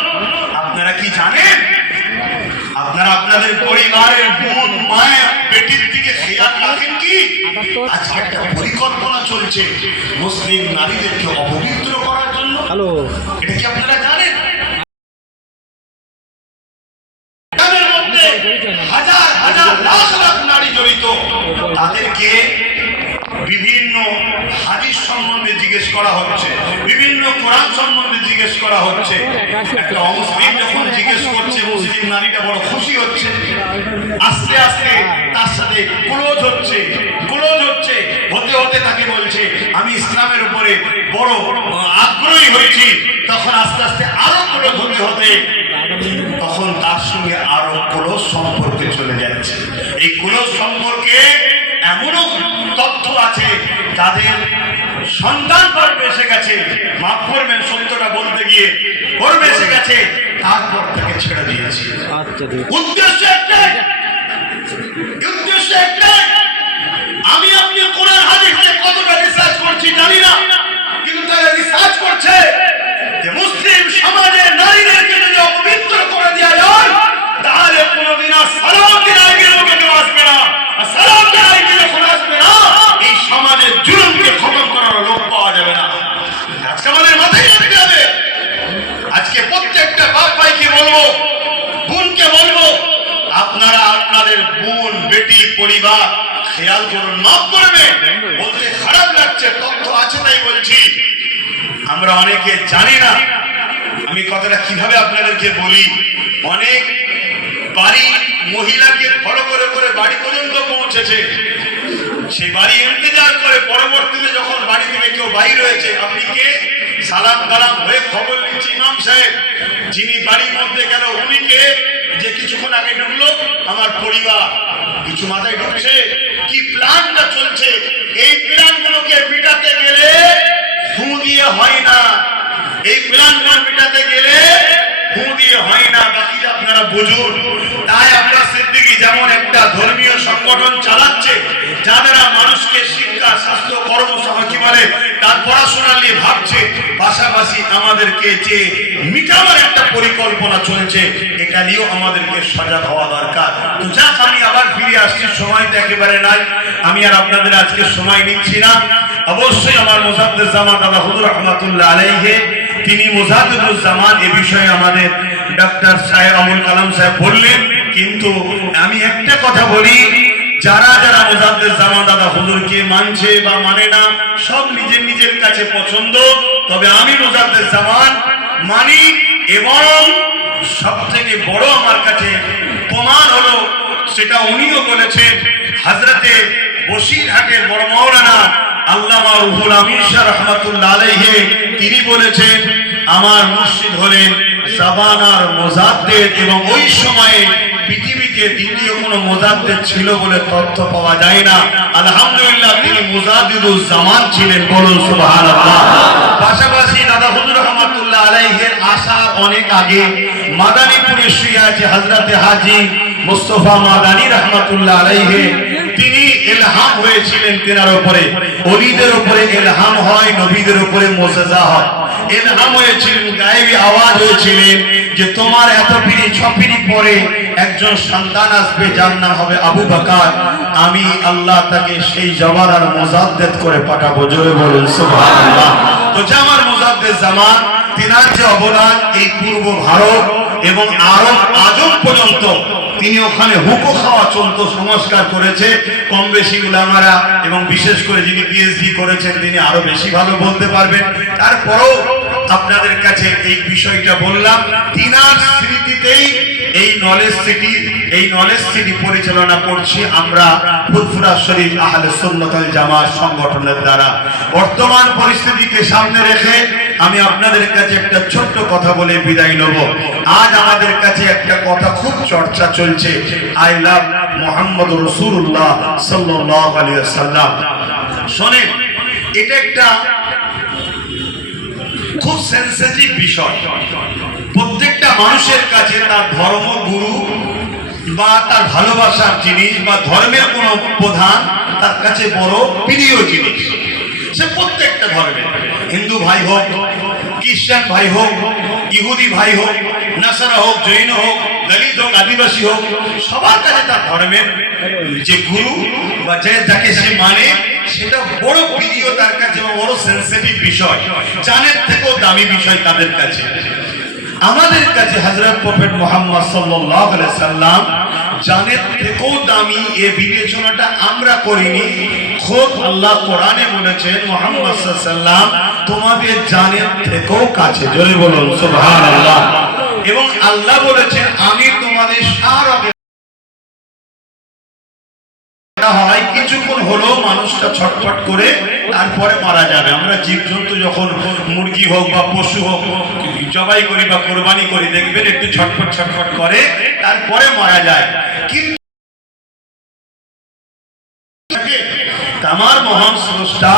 আপনারা কি জানেন? আপনারা আপনাদের পরিবারের বোন, মায়ের, বেটির দিকে খেয়াল রাখেন কি? আজকে একটা পরিকল্পনা চলছে মুসলিম নারীদেরকে অপবিত্র করার জন্য। এটা কি আপনারা জানেন? তাদের মধ্যে হাজার হাজার লাখ লাখ নারী জড়িত। তাদেরকে বিভিন্ন হাদিস সম্বন্ধে জিজ্ঞেস করা হচ্ছে, বিভিন্ন কোরআন সম্বন্ধে জিজ্ঞেস করা হচ্ছে। একটা অমুসলিম যখন জিজ্ঞেস করছে, মুসলিম নারীটা বড় খুশি হচ্ছে। আস্তে আস্তে তার সাথে ক্লোজ হচ্ছে, হতে হতে তাকে বলছে, আমি ইসলামের উপরে বড় আগ্রহী হয়েছি। তখন আস্তে আস্তে আরো ক্লোজ হতে হতে তখন তার সঙ্গে আরো ক্লোজ সম্পর্কে চলে যাচ্ছে। এই ক্লোজ সম্পর্কে এমনও তথ্য আছে যাদের সন্তান গর্ভে এসে গেছে, মাফ করবেন সত্যটা বলতে গিয়ে, গর্ভে এসে গেছে, তারপর তাকে ছেড়ে দিয়েছে। উদ্দেশ্য একটাই, আমি আপনি কোরআন হাদিসে কতটা রিসার্চ করছি জানি না, কিন্তু তারা রিসার্চ করছে যে মুসলিম সমাজে নারীদেরকে যদি অপবিত্র করে দেওয়া যায়, তাহলে কোনোদিন আর সালাউদ্দিন আইবির মতো কেউ আসবে না। আর সালাউদ্দিন আইবি যখন আসবে না, এই সমাজের জুলুমকে খতম করার লোক পাওয়া যাবে না। আজকে আমাদের মাথায় রাখতে হবে। আজকে প্রত্যেকটা বাপ ভাইকে বলবো, বোনকে বলবো, আপনারা আপনাদের বোন, বেটি, পরিবার খেয়াল করুন। মাফ করবে বলতে খারাপ লাগছে, তথ্য আছে তাই বলছি। আমরা অনেকে জানি না। আমি কথাটা কিভাবে আপনাদেরকে বলি, অনেক বাড়ি মহিলাকে ফলো করে করে বাড়ি পর্যন্ত পৌঁছেছে। সেই বাড়ি ইন্তজার করে পরবর্তীতে যখন বাড়ি থেকে কেউ বাইর হয়েছে, আপনি কে? সালাম কালাম হয়ে খবর নিচ্ছি, ইমাম সাহেব যিনি বাড়ির মধ্যে গেল উনি কে? যে কিছুক্ষণ আগে ঢুকলো, আমার পরিবার। কিছু মাথায় ঢুকছে কি প্ল্যানটা চলছে? এই প্ল্যানগুলোকে মিটাতে গেলে ফু দিয়ে হয় না। এই প্ল্যানগুলো মিটাতে গেলে ফু দিয়ে হয় না। বাকিটা আপনারা বুঝুন। তাই আব্বাস সিদ্দিকী যেমন একটা ধর্মীয় সংগঠন চালাচ্ছে, যারা মানুষকে শিক্ষা, স্বাস্থ্য, কর্মসহ কি বলে তার পড়াশোনা নিয়ে ভাবছে, পাশাপাশি আমাদেরকে যে মিটাবার একটা পরিকল্পনা চলছে, এটা নিয়েও আমাদেরকে সজাগ হওয়া দরকার। তো যাক, আমি আবার ফিরে আসছি, সময় তো একেবারে নাই, আমি আর আপনাদের আজকে সময় নিচ্ছি না। অবশ্যই আমার মুজাদ্দিদ জামান দাদা হুজুর রহমাতুল্লাহ আলাইহি, তিনি মুজাদ্দিদুল জামান এ বিষয়ে আমাদের ডক্টর সাহেব আবুল কালাম সাহেব বললেন। কিন্তু আমি একটা কথা বলি, যারা যারা মুজাদ্দিদ জামান দাদা হুজুরকে মানছে বা মানে না, সব নিজের নিজের কাছে পছন্দ। তবে আমি মুজাদ্দিদ জামান মানি, এবং সব থেকে বড় আমার কাছে প্রমাণ হলো, সেটা উনিও বলেছেন, হযরতে বসিরহাটের বড় মাওলানা আল্লামা রুহুল আমিন শাহ রহমাতুল্লাহ আলাইহি, তিনি বলেছেন আমার মুর্শিদ হলেন জাবানার মুজাদ্দিদ, এবং ওই সময়ে পৃথিবীতে দ্বিতীয় কোনো মুজাদ্দিদ ছিল বলে তথ্য পাওয়া যায় না। আলহামদুলিল্লাহ, তিনি মুজাদ্দিদুল জামান ছিলেন, বলুন সুবহানাল্লাহ। পাশাপাশি দাদা হুজুর রহমাতুল্লাহ আলাইহির আসার অনেক আগে মাদারীপুরে শুয়ে আছে হযরতে হাজী মুস্তাফা মাদানী রহমাতুল্লাহ আলাইহি, তিনি ইলহাম হয়েছিলেন তেনার উপরে। ওলিদের উপরে ইলহাম হয়, নবীদের উপরে মুজিজা হয়। ইলহাম হয়েছিলেন, গায়েবী আওয়াজ হয়েছিলেন যে তোমার এত পিঁড়ি ছপিড়ি পরে একজন সন্তান আসবে, যার নাম হবে আবু বকর। আমি আল্লাহ তাকে সেই জমানার মুজাদ্দিদ করে পাঠাবো, জোরে বলুন সুবহানাল্লাহ। তো জামার মুজাদ্দিদ জামান, তিনার যে অবদান এই পূর্ব ভারত এবং আরব আজম পর্যন্ত, তিনি ওখানে হুকো খাওয়া চলত, সংস্কার করেছে কম বেশি উলামারা, এবং বিশেষ করে যিনি পিএইচডি করেছেন তিনি আরো বেশি ভালো বলতে পারবেন। তারপরেও আপনাদের কাছে এই বিষয়টা বললাম, তিনার স্মৃতিতেই এই নলেজ সিটি পরিচালনা করছি আমরা ফুরফুরা শরীফ আহলে সুন্নাত ওয়াল জামাত সংগঠনের দ্বারা। বর্তমান পরিস্থিতিকে সামনে রেখে আমি আপনাদের কাছে একটা ছোট্ট কথা বলে বিদায় নেব। আজ আমাদের কাছে একটা কথা খুব চর্চা চলছে, আই লাভ মুহাম্মদ রাসূলুল্লাহ সাল্লাল্লাহু আলাইহি ওয়াসাল্লাম। শুনেন, এটা একটা খুব সেনসিটিভ বিষয়। প্রত্যেকটা মানুষের কাছে তার ধর্মগুরু বা তার ভালোবাসার জিনিস বা ধর্মের কোন প্রধান তার কাছে বড় প্রিয় জিনিস। সে প্রত্যেকটা ধর্মের, হিন্দু ভাই হোক, খ্রিস্টান ভাই হোক, ইহুদি ভাই হোক, নাসারা হোক, জৈন হোক, দলিত হোক, আদিবাসী হোক, সবার কাছে তার ধর্মের যে গুরু বা যাকে সে মানে, সেটা বড় প্রিয় তার কাছে, বড় সেনসিটিভ বিষয়, জানের থেকেও দামি বিষয় তাদের কাছে। আমাদের কাছে হযরত প্রফেট মুহাম্মদ সাল্লাল্লাহু আলাইহি সাল্লাম জানের থেকেও দামি, এই বিবেচনাটা আমরা করিনি। খোদ আল্লাহ কোরআনে বলেছেন মুহাম্মদ সাল্লাল্লাহু আলাইহি সাল্লাম তোমাদের জানের থেকেও কাছে, জোরে বলুন সুবহানাল্লাহ। এবং আল্লাহ বলেছেন আমি তোমাদের সারা হয় কিছুক্ষণ হলো মানুষটা ছটফট করে তারপরে মারা যাবে। আমরা জীবজন্তু যখন মুরগি হোক বা পশু হোক জবাই করি বা কোরবানি করি, দেখবেন একটু ছটফট ছটফট করে তারপরে মারা যায়। কিন্তু তামার মহান স্রষ্টা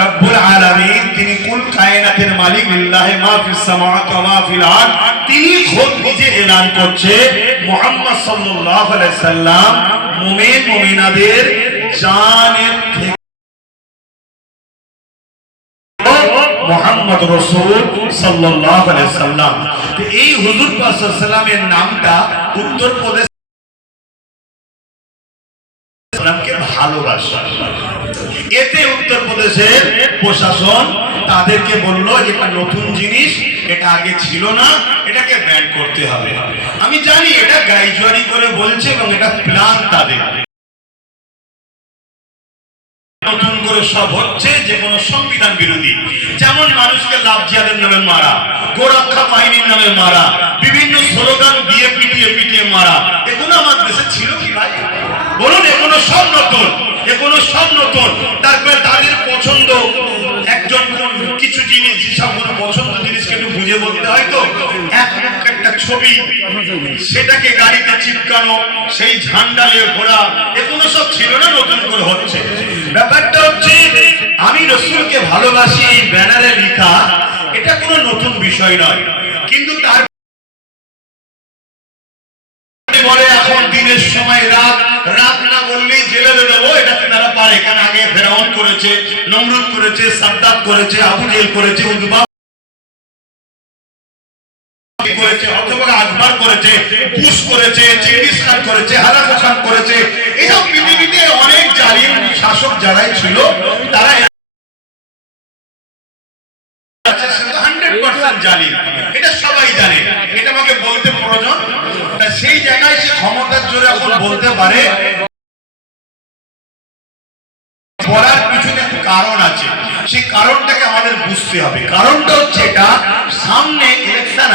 রব্বুল আলামিন, তিনি কুল কায়নাতের মালিক, লিল্লাহি মা ফিস সামাওয়াতি ওয়া মা ফিল আরদ, তিনি খোদ নিজে এলান করছে মুহাম্মদ সাল্লাল্লাহু আলাইহি সাল্লাম মুমিন মুমিনাদের জানের থেকে মুহাম্মদ রাসূল সাল্লাল্লাহু আলাইহি সাল্লাম। তো এই হুজুর পাক সাল্লাল্লাহু আলাইহি সাল্লামের নামটা উত্তরপ্রদেশ কে ভালোবাসা, এতে উত্তরপ্রদেশের প্রশাসন তাদেরকে বলল এটা নতুন জিনিস, এটা আগে ছিল না, এটাকে ব্যান করতে হবে। আমি জানি এটা গাইজুয়ারি করে বলছে এবং এটা প্ল্যান তাদের, নতুন করে সব হচ্ছে যে কোনো সংবিধান বিরোধী, যেমন মানুষকে লাভ জিহাদের নামে মারা, গোরক্ষা বাহিনীর নামে মারা, বিভিন্ন স্লোগান দিয়ে পিটিয়ে পিটিয়ে মারা, এগুলো আমার দেশে ছিল কি ভাই বলুন? এগুলো সব নতুন, এগুলো সব নতুন। তারপরে তাদের পছন্দ একজন কিছু জিনিস, যেসবগুলো পছন্দ জিনিসকে একটু বুঝে বলতে হয়, তো একটা ছবি সেটাকে গাড়িতে চিপকানো, সেই ঝান্ডা নিয়ে ঘোরা, এগুলো সব ছিল না, নতুন করে হচ্ছে। ব্যাপারটা হচ্ছে আমি রাসূলকে ভালোবাসি এই ব্যানারে লেখা, এটা কোনো নতুন বিষয় নয়। কিন্তু তার বলে এখন দিনের সময় রাত, রাত না বললেই জেলে দেবো, এটা তারা পারে, কারণ আগে ফেরাউন করে করেছে, নমরুদ করেছে, সাদ্দাত করেছে, আবু জেহেল করেছে, উতবা করেছে, অথবা আকবর করেছে, বুশ করেছে, চেঙ্গিস খান করেছে, হারান খান করেছে। এইসব পৃথিবীতে অনেক জালিম শাসক যারাই ছিল তারা 100% জালিম, এটা সবাই জানে, এটা আমাকে বলতে প্রয়োজন। সেই জায়গায় সে ক্ষমতার জোরে এখন বলতে পারে, বলার পিছনে কারণ আছে, সেই কারণটাকে আমাদের বুঝতে হবে। কারণটা হচ্ছে এটা, সামনে ইলেকশন,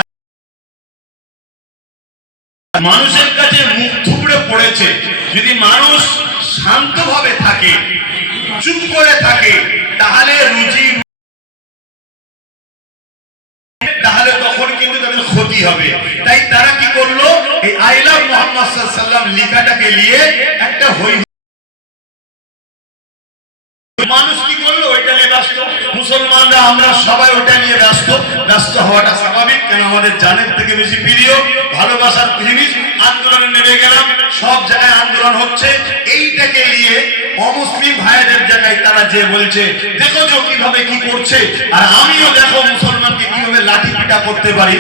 মানুষের কাছে মুখ থুবড়ে পড়েছে। যদি মানুষ শান্তভাবে থাকে, চুপ করে থাকে, তাহলে তখন কিন্তু তাদের ক্ষতি হবে। তাই তারা কি করলো, এই আই লাভ মুহাম্মদ সাল্লাল্লাহু আলাইহি ওয়াসাল্লাম লেখাটাকে নিয়ে একটা মানুষ কি করলো, ওইটা নিয়ে ব্যস্ত। মুসলমানরা আমরা সবাই ওটা নিয়ে ব্যস্ত। ব্যস্ত হওয়াটা স্বাভাবিক, কেন আমাদের জানের থেকে বেশি প্রিয়, ভালোবাসার জিনিস। আন্দোলনে নেমে গেলাম, সব জায়গায় আন্দোলন হচ্ছে। এইটাকে নিয়ে অমুসলিম ভাইদের জায়গায় তারা যে বলছে, দেখো যে কিভাবে কি করছে, আর আমিও দেখো মুসলমানকে কিভাবে লাঠি পিটা করতে পারি।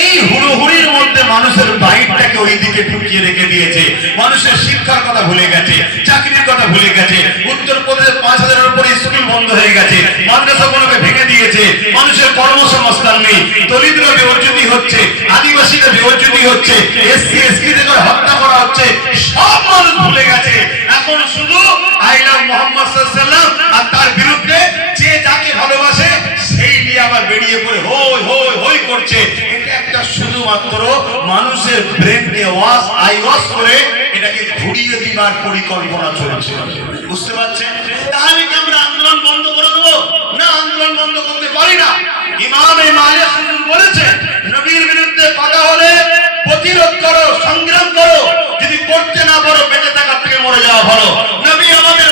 এই হুড়োহুড়ির মধ্যে মানুষের বাইকটাকে ওই দিকে ঢুকিয়ে রেখে দিয়েছে। মানুষের শিক্ষার কথা ভুলে গেছে, চাকরির কথা ভুলে গেছে। উত্তরপ্রদেশে 5000-এর উপরে স্কুল বন্ধ হয়ে গেছে, মাদ্রাসাগুলোকে ভেঙে দিয়েছে। মানুষের কর্মসংস্থান নেই, দলিতরা বেউজ্জতি হচ্ছে, আদিবাসীরা বেউজ্জতি হচ্ছে, এসসি এসটিদের হত্যা করা হচ্ছে। সব মানুষ ভুলে গেছে। এখন শুধু আই লাভ মুহাম্মদ সাল্লাল্লাহু আলাইহি ওয়াসাল্লাম আর তার বিরুদ্ধে যে যাকে ভালোবাসে সেই নিয়ে আবার বেরিয়ে পড়ে হই হই হই করছে। এটা একটা শুধুমাত্র মানুষের ব্রেনকে ওয়াশ করে এটাকে ঘুরিয়ে দিবার পরিকল্পনা চলছে। বুঝতে পারছেন? তাহলে কি আমরা আন্দোলন বন্ধ করে দেবো? না, আন্দোলন বন্ধ করতে পারি না। ইমাম মালিক বলেছেন, নবীর বিরুদ্ধে কথা হলে প্রতিরোধ করো, সংগ্রাম করো। যদি করতে না পারো, বেঁচে থাকার থেকে মরে যাওয়া ভালো। নবী আমাদের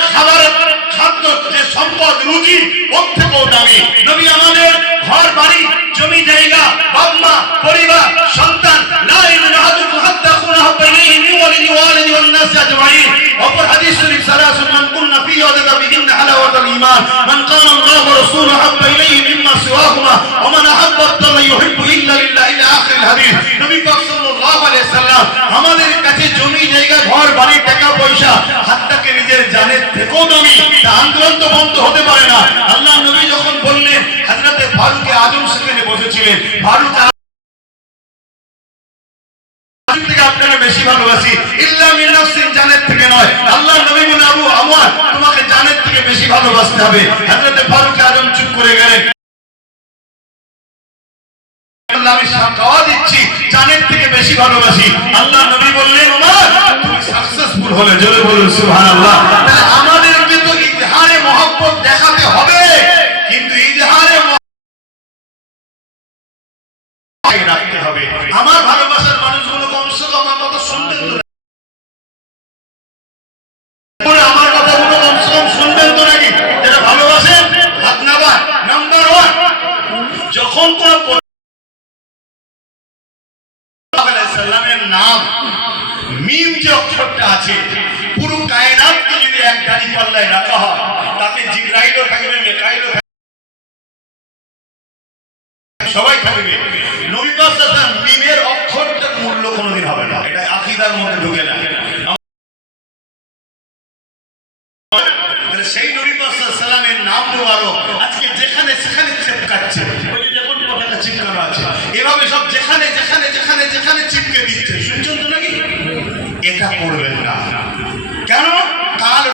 খাদ্য যে সম্পদ, রুজি, ওর থেকেও দামি। নবী আমাদের ঘর বাড়ি, জমি জায়গা, বাবা মা, পরিবার, সন্তান, লা ইলাহা ইল্লাল্লাহ হাত্তা কুনহু বাইনাহি মিন ওয়ালিদি ওয়ালিদি ওয়ান নাস আজমাইন। অপর হাদিস শরীফ সালাসুন মান কুননা ফি ওয়াজাদা বিহিন্না হালাওয়াতুল ঈমান, মান কানা আল্লাহু ওয়া রাসূলুহু হাব্বা ইলাইহি মিম্মা সিওয়াহুমা ওয়া মান আহাব্বা আল্লাহ ইউহিব্বু ইল্লা লিল্লাহ ইলা আখির হাদিস। নবী পাক সাল্লাল্লাহু আলাইহি সাল্লাম আমাদের কাছে জমি জায়গা, ঘর বাড়ি, টাকা পয়সা, হাত্তাকে নিজের জানের থেকেও দামি। আন্দোলন তো বন্ধ হতে পারে না। আল্লাহ নবী যখন বললেন, হযরতে ফারুক আজম সেখানে বসেছিলেন, ফারুক থেকে আপনারা বেশি ভালোবাসি, ইল্লা মিন নাফসিন, জানের থেকে নয়। আল্লাহ নবী বলেন, আবু আমর, তোমাকে জানের থেকে বেশি ভালোবাসতে হবে। হযরতে ফারুক আজম চুপ করে গেলেন। আমি সাক্ষ্য দিচ্ছি, জানের থেকে বেশি ভালোবাসি। আল্লাহ নবী বললেন, ওমর তুমি সাকসেসফুল হলে জোরে বলুন সুবহানাল্লাহ। তাহলে আমাদের কিন্তু ইজহারে মহব্বত দেখাতে হবে, কিন্তু ইজহারে রাখতে হবে। আমার ভালোবাসার মানুষগুলো কমসে কম আমার কথা শুনবেন তো, আমার কথাগুলো কমসে কম শুনবেন তো নাকি? যারা ভালোবাসেন হাত নামান। নাম্বার 1, যখন কোন সাল্লামের নাম মিম যে অক্ষরটা আছে, পুরো কায়নাতকে যদি এক দাড়ি পাল্লায় রাখা হয়, তাতে জিবরাইলও থাকবে, মিকাইলও থাকবে, সবাই থাকবে। নবী পাক সাল্লাল্লাহু আলাইহি ওয়াসাল্লাম মিমের অক্ষরটার মূল্য কোনোদিন হবে না, এটা আকীদার মধ্যে ঢুকে না। সেই নবী পাক সাল্লাল্লাহু আলাইহি ওয়াসাল্লামের নাম মোবারক আজকে যেখানে সেখানে চিপকাচ্ছে। ওই যে দেখুন পতাকা চিপকানো আছে, এভাবে সব যেখানে যেখানে যেখানে যেখানে চিপকে দিচ্ছে। শুনছেন তো নাকি? এটা করবেন না। কেন? কাল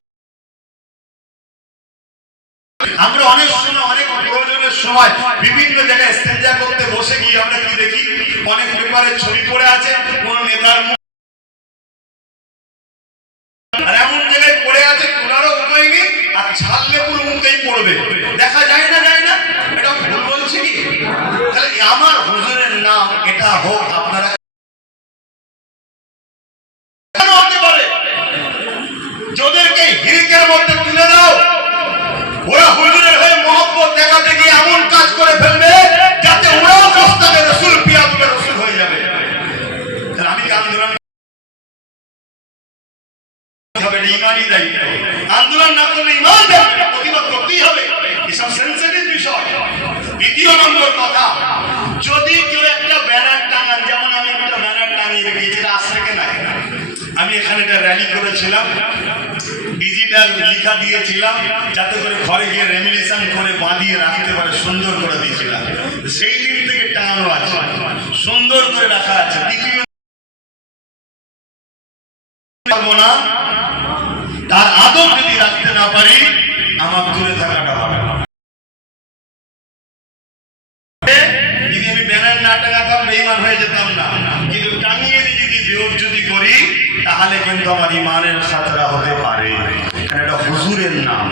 আমরা অনেক সময়, অনেক প্রয়োজনের সময় বিভিন্ন জায়গায় ইস্তেঞ্জা করতে বসে গিয়ে আমরা কি দেখি, অনেক পেপারে ছবি পড়ে আছে কোন নেতার মুখ, আর এমন জায়গায় পড়ে আছে তোলারও উপায় নেই, আর ছাড়লে পুরো মুখেই পড়বে। দেখা যায় না, যায় না? এটা ভুল বলছি কি? তাহলে আমার হুজুরের নাম এটা হোক, আপনারা কেন হতে পারে? যাদেরকে হিরিকের মধ্যে তুলে দাও, ওরা হুজুরের হয়ে মহব্বত দেখাতে গিয়ে এমন কাজ করে ফেলবে যাতে ওরাও মোস্তাকে রাসূল, পিয়াতুবে রাসূল হয়ে যাবে। তাহলে আমি আন্দোলন হবে, ইমানি দায়িত্ব। আন্দোলন না করলে ইমান প্রতিবাদ লিখা দিয়েছিলাম যাতে করে ঘরে গিয়ে রেমিনেশন করে বাঁধিয়ে রাখতে পারে, সুন্দর করে দিয়েছিলাম। সেই দিন থেকে টাঙানো আছে, সুন্দর করে রাখা আছে। দ্বিতীয় না, তার আদব যদি রাখতে না পারি আমার দূরে থাকাটা হবে না। যদি আমি ব্যানার না টাঙাতাম বেঈমান হয়ে যেতাম না, কিন্তু টাঙিয়ে যদি বিয়োগ যদি করি তাহলে কিন্তু আমার ইমানের খাতরা হতে পারে। এটা হুজুরের নাম,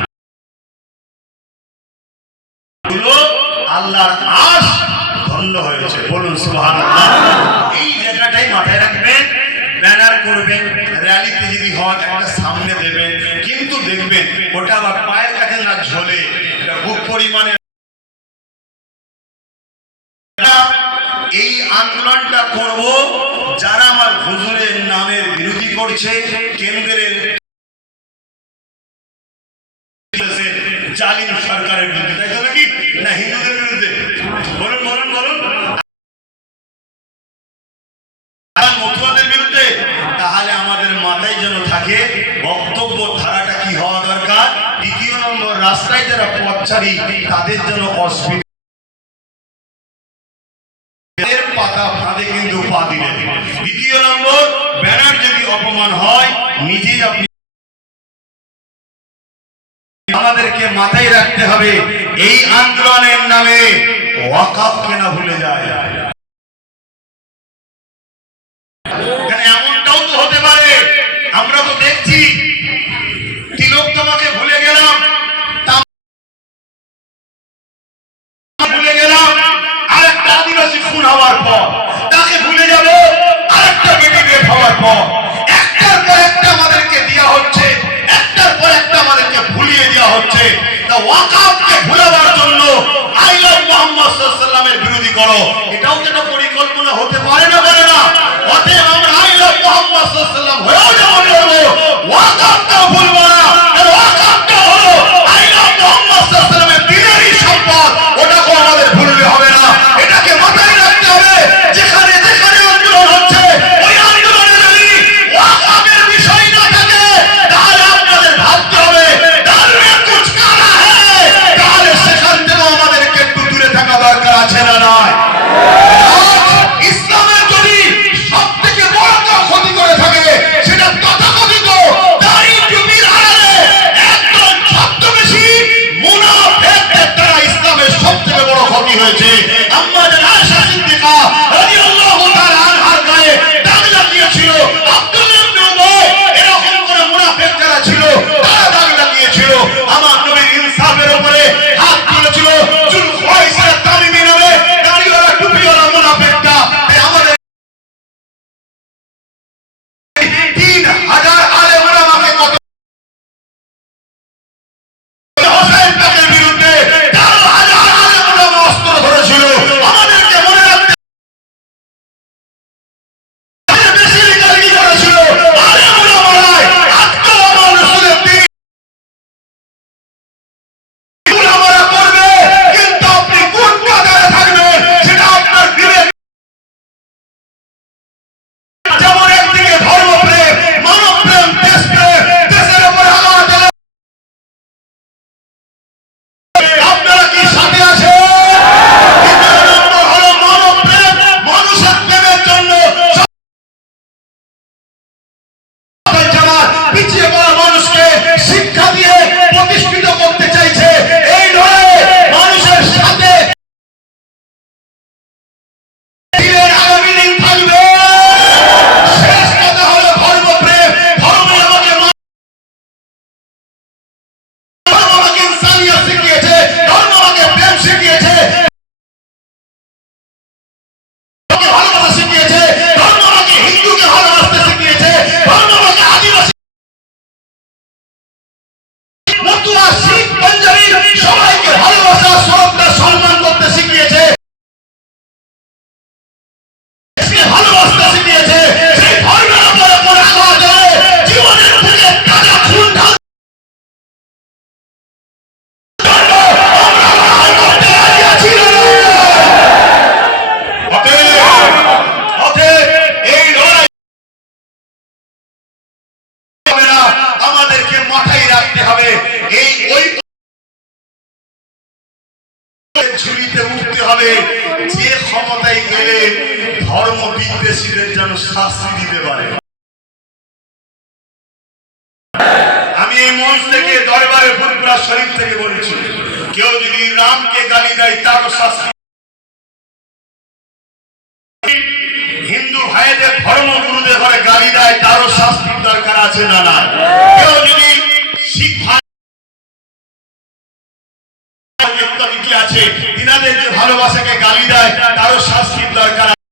আল্লাহর আশ ধন্য হয়েছে, বলুন সুবহানাল্লাহ। এই জায়গাটাই মাথায় রাখবেন। ব্যানার করবেন, র্যালিতে যদি হয় একটা সামনে দেবেন, কিন্তু দেখবেন ওটা আবার পায়ের কাছে না ঝোলে, এটা বুক পরিমাণে। এই আন্দোলনটা করব যারা আমার হুজুরের নামের বিরোধী করছে, কেন্দ্রের জালিম সরকারের বিরুদ্ধে, তাই তো নাকি না হিন্দুদের বিরুদ্ধে? বলুন বলুন বলুন, মতুয়াদের বিরুদ্ধে। তাহলে আমাদের মাথায় যেন থাকে বক্তব্য ধারাটা কি হওয়া দরকার। দ্বিতীয় নম্বর, রাস্তায় যারা পথচারী তাদের জন্য অসুবিধা, পাতা ফাঁদে কিন্তু পা দিলেন। দ্বিতীয় নম্বর, ব্যানার যদি অপমান হয় নিজেই আপনি, আমাদেরকে মাথায় রাখতে হবে এই আন্দোলনের নামে ওয়াকাফকে না ভুলে যায়। এমনটাও তো হতে পারে, আমরা তো দেখছি তিলক তোমাকে ভুলে গেলাম, ভুলে গেলাম, আরেকটা আদিবাসী খুন হওয়ার পর তাকে ভুলে যাব, আরেকটা বেটি বের হওয়ার পর একটার পর একটা আমাদেরকে দেওয়া হচ্ছে, একটার পর একটা আমাদেরকে ভুলিয়ে দেওয়া হচ্ছে। তা ওয়াকাফকে ভুলাবার জন্য আই লাভ মুহাম্মদ সাল্লাল্লাহু আলাইহি ওয়াসাল্লামের বিরোধী করো, এটাও তো একটা পরিকল্পনা হতে পারে না, পারে না? অতএব আমরা আই লাভ মুহাম্মদ সাল্লাল্লাহু আলাইহি ওয়াসাল্লাম হয়েও যেমন করবো, ওয়াকাফটাও ভুলবো না। ওয়াকাফটা হলো আই লাভ মুহাম্মদ সাল্লাল্লাহু আলাইহি ওয়াসাল্লামের দিনেরই সম্পদ, ওটাকেও আমাদের ভুললে হবে না। এটাকে মাথায় রাখতে হবে। যেখানে যেখানে আন্দোলন হচ্ছে, ওই আন্দোলনে যদি ওয়াকাফের বিষয় না থাকে তাহলে আপনাদের ভাবতে হবে দারুণ কুছ কানা হ্যায়, তাহলে সেখান থেকে আমাদেরকে একটু দূরে থাকা দরকার আছে না নয়? ইসলামের যদি সব থেকে বড় ক্ষতি করে থাকে সেটা তথাকথিত দাড়ি টুপির ঝুলিতে উঠতে হবে, যে ক্ষমতায় গেলে ধর্ম বিদ্বেষীদের যেন শাস্তি দিতে পারে। আমি এই মঞ্চ থেকে দরবারে ফুরফুরা শরীফ থেকে বলছি, কেউ যদি রামকে গালি দেয় তারও শাস্তি, হিন্দু ভাইদের ধর্মগুরুদের ঘরে গালি দেয় তারও শাস্তির দরকার আছে না না? কেউ যদি শিখ ভাই আছে ইনাদের যে ভালোবাসাকে গালি দেয় তারও শাস্তির দরকার আছে।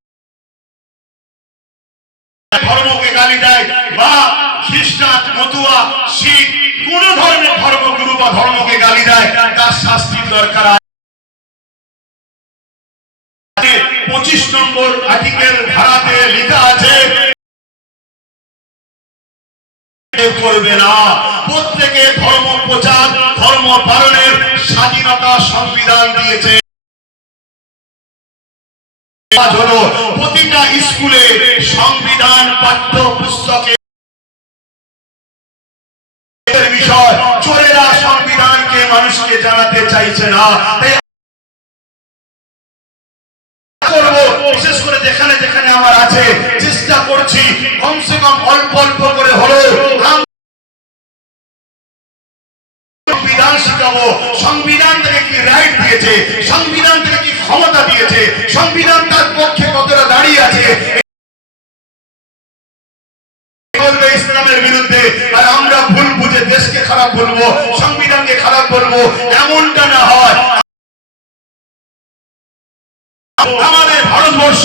ধর্মকে গালি দেয় বা খ্রিস্টান, মতুয়া, শিখ কোন ধর্মের ধর্মগুরু বা ধর্মকে গালি দেয় তার শাস্তির দরকার আছে। 25 নম্বর আর্টিকেল ধারাতে লেখা আছে করবে না, প্রত্যেকে ধর্ম প্রচার, ধর্ম পালনের স্বাধীনতা সংবিধান দিয়েছে। হলো প্রতিটা স্কুলে সংবিধান পাঠ্য পুস্তকে বিষয়, চোরেরা সংবিধানকে মানুষকে জানাতে চাইছে না। বিশেষ করে যেখানে যেখানে আমার আছে চেষ্টা করছি কমসে কম অল্প অল্প করে হলো সংবিধান শিখাবো। সংবিধান থেকে কি রাইট দিয়েছে, সংবিধান থেকে কি ক্ষমতা দিয়েছে, সংবিধান তার পক্ষে কতটা দাঁড়িয়ে আছে, বলবে ইসলামের বিরুদ্ধে আর আমরা ভুল বুঝে দেশকে খারাপ বলবো, সংবিধানকে খারাপ বলবো, এমনটা না হয়। আমাদের ভারতবর্ষ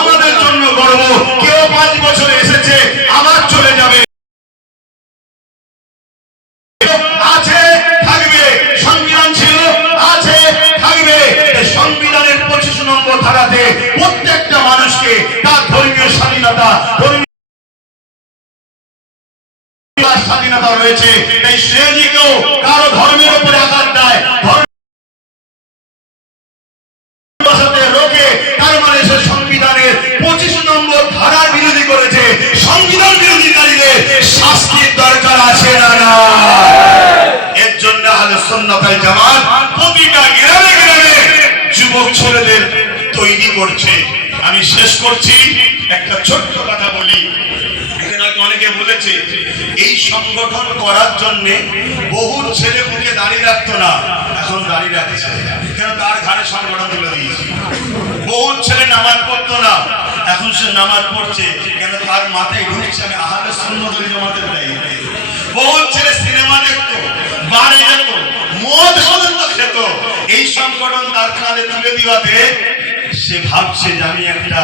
আমাদের জন্য গর্ব। কেউ 5 বছরে এসেছে আবার চলে যাবে, আছে থাকবে, সংবিধান ছিল আছে থাকবে। সংবিধানের 25 নম্বর ধারাতে প্রত্যেকটা মানুষকে তার ধর্মীয় স্বাধীনতা, স্বাধীনতা রয়েছে। তাই সে যে কেউ কারো ধর্মের উপরে আঘাত দেয়, রোকে, তার মানে সে সংবিধানের 25 নম্বর ধারার বিরোধী করেছে। সংবিধান বিরোধীকারীদের শাস্তির দরকার আছে না না? এর জন্য আহলে সুন্নাত ওয়াল জামাত প্রতিটা গ্রামে গ্রামে যুবক ছেলেদের তৈরি করছে। আমি শেষ করছি, একটা ছোট্ট কথা বলি। অনেকে বলেছে এই সংগঠন করার জন্য বহু ছেলে মুখে দাঁড়িয়ে রাখতো না, এখন দাঁড়িয়ে রাখছে কেন? তার ঘাড়ে সংগঠন তুলে দিয়েছে। বহু ছেলে নামাজ পড়তো না, এখন সে নামাজ পড়ছে কেন? তার মাথায় ঢুকছে আমি আহলে সুন্নাত ওয়াল জামাতের দায়িত্ব। বহু ছেলে সিনেমা দেখতো, বারে যেত, মদ পর্যন্ত খেত, এই সংগঠন তার কাঁধে তুলে দেওয়াতে সে ভাবছে যে আমি একটা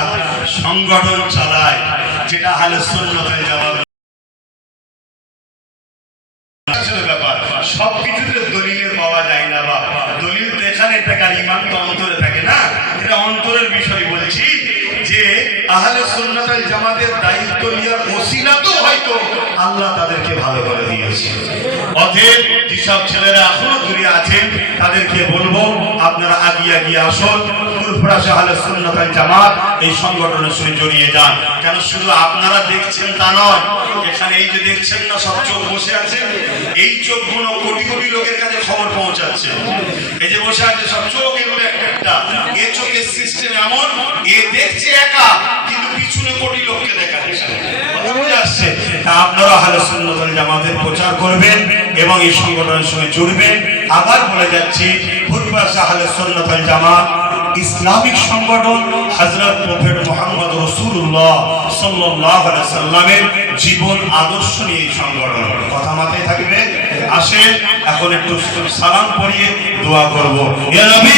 সংগঠন চালাই যেটা আহলে সুন্নাত ওয়াল জামাত। ব্যাপার সবকিছুতে দলিলের পাওয়া যায় না, বা দলিল তো এখানে থাকে আর ঈমান তো অন্তরে থাকে না। এটা অন্তরের বিষয় বলছি যে আহলে সুন্নাত ওয়াল জামাতের দায়িত্ব নেওয়ার ওসিলা তো হয়তো আল্লাহ তাদেরকে ভালো করে দিয়েছে। অতএব যেসব ছেলেরা এখনো দূরে আছেন তাদেরকে বলবো আপনারা আগিয়ে আগিয়ে আসুন, ফুরফুরা আহলে সুন্নাত ওয়াল জামাত এই সংগঠনের সঙ্গে জড়িয়ে যান। কেন শুধু আপনারা দেখছেন তা নয়, এখানে এই যে দেখছেন না সব চোখ বসে আছে, এই চোখগুলো কোটি কোটি লোকের কাছে খবর পৌঁছাচ্ছে। এই যে বসে আছে সব চোখ, এগুলো একটা একটা, এ চোখের সিস্টেম এমন, এ দেখছে একা কিন্তু পিছনে কোটি লোককে দেখাচ্ছে। আসছে তা আপনারা আহলে সুন্নাত ওয়াল জামাতের প্রচার করবেন এবং এই সংগঠনের সঙ্গে জুড়বেন। আবার বলে যাচ্ছি, ফুরফুরা আহলে সুন্নাত ওয়াল জামাত ইসলামিক সংগঠন হযরত প্রফেট মুহাম্মদ রাসূলুল্লাহ সাল্লাল্লাহু আলাইহি সাল্লামের জীবন আদর্শ নিয়ে সংগঠন। কথা মাথায় থাকবে। আসেন এখন একটু সালাম পড়িয়ে দোয়া করব। ইয়া নবী